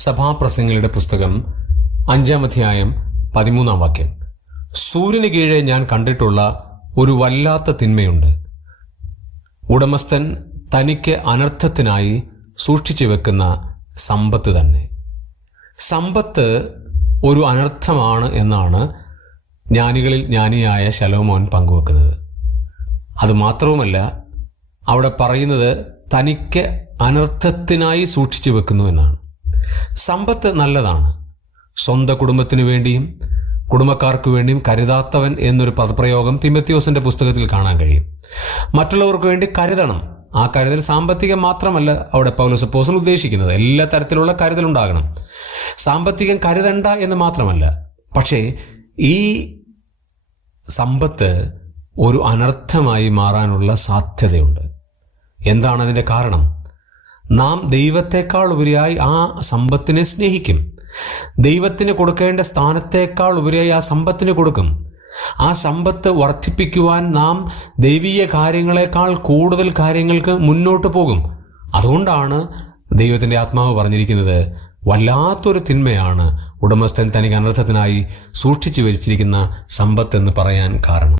സഭാപ്രസംഗങ്ങളുടെ പുസ്തകം അഞ്ചാം അധ്യായം പതിമൂന്നാം വാക്യം. സൂര്യന് കീഴെ ഞാൻ കണ്ടിട്ടുള്ള ഒരു വല്ലാത്ത തിന്മയുണ്ട്. ഉടമസ്ഥൻ തനിക്ക് അനർത്ഥത്തിനായി സൂക്ഷിച്ചു വെക്കുന്ന സമ്പത്ത് തന്നെ. സമ്പത്ത് ഒരു അനർത്ഥമാണ് എന്നാണ് ജ്ഞാനികളിൽ ജ്ഞാനിയായ ശലോമോൻ പങ്കുവെക്കുന്നത്. അത് അതുമാത്രവുമല്ല അവിടെ പറയുന്നത് തനിക്ക് അനർത്ഥത്തിനായി സൂക്ഷിച്ചു വെക്കുന്നു എന്നാണ്. സമ്പത്ത് നല്ലതാണ്. സ്വന്തം കുടുംബത്തിനു വേണ്ടിയും കുടുംബക്കാർക്ക് വേണ്ടിയും കരുതാത്തവൻ എന്നൊരു പദപ്രയോഗം തിമത്തിയോസിന്റെ പുസ്തകത്തിൽ കാണാൻ കഴിയും. മറ്റുള്ളവർക്ക് വേണ്ടി കരുതണം. ആ കരുതൽ സാമ്പത്തികം മാത്രമല്ല അവിടെ പൗലോസ് പോസൽ ഉദ്ദേശിക്കുന്നത്. എല്ലാ തരത്തിലുള്ള കരുതലുണ്ടാകണം. സാമ്പത്തികം കരുതണ്ട എന്ന് മാത്രമല്ല. പക്ഷേ ഈ സമ്പത്ത് ഒരു അനർത്ഥമായി മാറാനുള്ള സാധ്യതയുണ്ട്. എന്താണ് അതിന്റെ കാരണം? നാം ദൈവത്തെക്കാൾ ഉപരിയായി ആ സമ്പത്തിനെ സ്നേഹിക്കും. ദൈവത്തിന് കൊടുക്കേണ്ട സ്ഥാനത്തേക്കാൾ ഉപരിയായി ആ സമ്പത്തിന് കൊടുക്കും. ആ സമ്പത്ത് വർദ്ധിപ്പിക്കുവാൻ നാം ദൈവീയ കാര്യങ്ങളെക്കാൾ കൂടുതൽ കാര്യങ്ങൾക്ക് മുന്നോട്ട് പോകും. അതുകൊണ്ടാണ് ദൈവത്തിന്റെ ആത്മാവ് പറഞ്ഞിരിക്കുന്നത് വല്ലാത്തൊരു തിന്മയാണ് ഉടമസ്ഥൻ തനിക്ക് അനർത്ഥത്തിനായി സൂക്ഷിച്ചു വരിച്ചിരിക്കുന്ന സമ്പത്ത് എന്ന് പറയാൻ കാരണം.